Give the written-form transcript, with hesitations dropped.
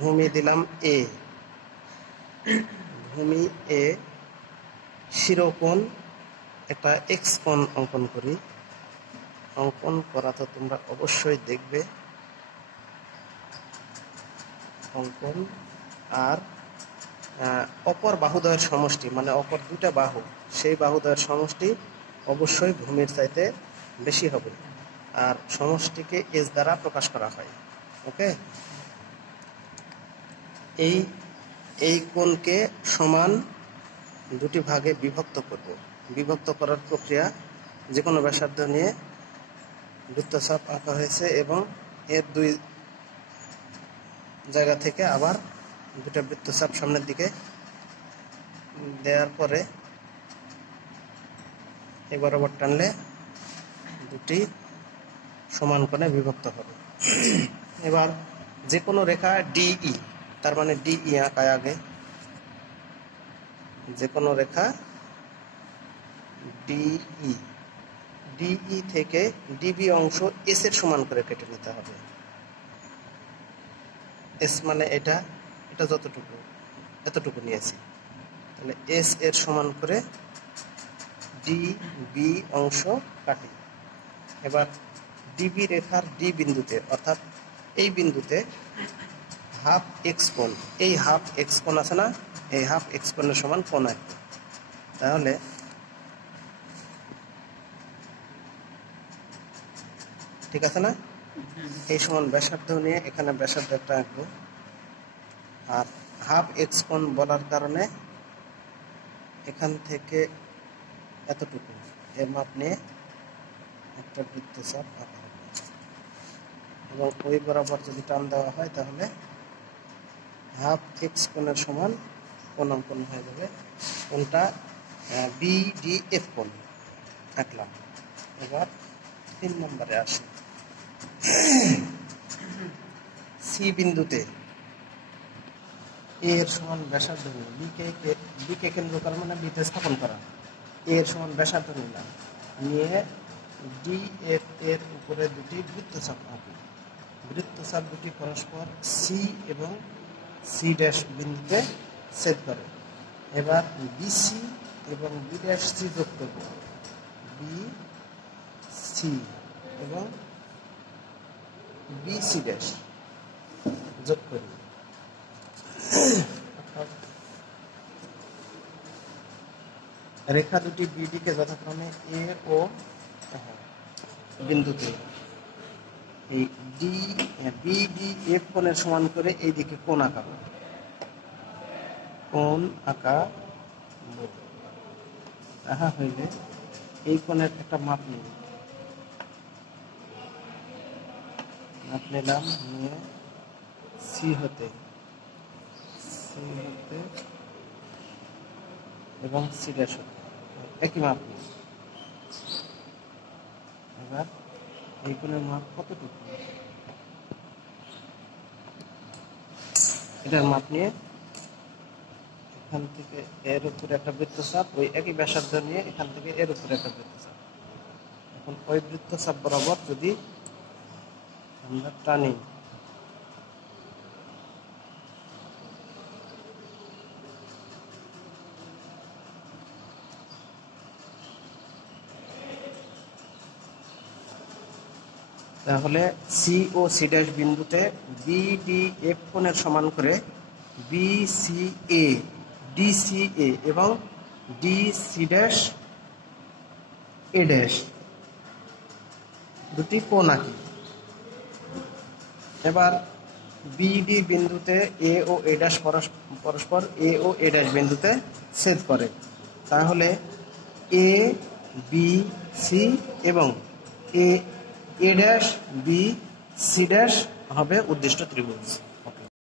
ভূমি দিলাম এ, ভূমি এ, শিরোকোণ একটা এক্স কোণ অঙ্কন করি। অঙ্কন করা তো তোমরা অবশ্যই দেখবে অঙ্কন। আর অপর বাহুদ্বয়ের সমষ্টি, মানে অপর দুটা বাহু, সেই বাহুদ্বয়ের সমষ্টি অবশ্যই ভূমির চাইতে বেশি হবে। আর সমষ্টিকে এস দ্বারা প্রকাশ করা হয়। ওকে, এই কোণকে সমান দুটি ভাগে বিভক্ত করব। বিভক্ত করার প্রক্রিয়া, যে কোনো ব্যাসার্ধ নিয়ে বৃত্তচাপ আঁকা হয়েছে এবং এর দুই জায়গা থেকে আবার দুটা বৃত্তচাপ সামনের দিকে দেওয়ার পরে এবার আবার টানলে দুটি সমান কোণে বিভক্ত হবে। এবার যে কোনো রেখা ডিই, তার মানে ডিই আঁকায় আগে। যে কোনো রেখা ডিই থেকে ডিবি অংশ এস এর সমান করে কেটে নিতে হবে। এস মানে এটা যতটুকু, এতটুকু নিয়েছি, তাহলে এস এর সমান করে ডিবি অংশ কাটি। এবার ডিবি রেখার ডি বিন্দুতে, অর্থাৎ এই বিন্দুতে হাফ এক্স কোণ, এই হাফ এক্স কোণ আছে না, এই হাফ এক্স কোণের সমান কোণ আঁকবো। তাহলে ঠিক আছে না, এই সমান ব্যাসার্ধ নিয়ে এখানে ব্যাসার্ধ একটা আঁকবো। আর হাফ এক্স কোণ বলার কারণে এখান থেকে এতটুকু এর মাপ নিয়ে একটা বৃত্তচাপ আঁকা হবে এবং ওই বরাবর যদি টান দেওয়া হয় তাহলে হাফ এক্স কোণের সমান কোণ অঙ্কন হয়ে যাবে। কোণটা বিডিএফ কোণ আঁকলাম। এবার 3 নম্বরে আসি। সি বিন্দুতে এ এর সমান ব্যাসার্ধ নিয়ে বিকে কেন্দ্র করা মানে বিতে স্থাপন করা, এ এর সমান ব্যাসার্ধ নিলাম, নিয়ে ডি এফ এর উপরে দুটি বৃত্তচাপ আঁকি। বৃত্তচাপ দুটি পরস্পর সি এবং সি ড্যাশ বিন্দুতে ছেদ করে। এবার বিসি এবং বি ড্যাশ সি যোগ করব, বি সি এবং বি সি ড্যাশ যোগ করি। রেখা দুটি বিডিকে যথাক্রমে এ ও বিন্দুতে এই বিডি এফ কোণের সমান করে এই দিকে কোণ আঁকাবো। কোণ আঁকা তাহা হইলে এই কোণের একটা মাপ নিই, মাপ নিলাম, নিয়ে সি হতে এবং সি ড্যাশ হতে একই মাপ নিই। এবার এই কোণের মাপ কতটুকু, এটার মাপ নিয়ে এখান থেকে এর উপরে একটা বৃত্তচাপ, ওই একই ব্যাসার্ধ নিয়ে এখান থেকে এর উপরে একটা বৃত্তচাপ। এখন ওই বৃত্তচাপ বরাবর যদি আমরা টানি, তাহলে সি ও সি ড্যাশ বিন্দুতে বিডিএফ কোণের সমান করে বিসিএ, ডিসিএ এবং ডিসি ড্যাশ এ ড্যাশ দুটি কোণ আঁকি। এবার বিডি বিন্দুতে এ ও এ ড্যাশ পরস্পর এ ও এ ড্যাশ বিন্দুতে ছেদ করে। তাহলে এ বি সি এবং a dash B C dash হবে উদ্দিষ্ট ত্রিভুজ।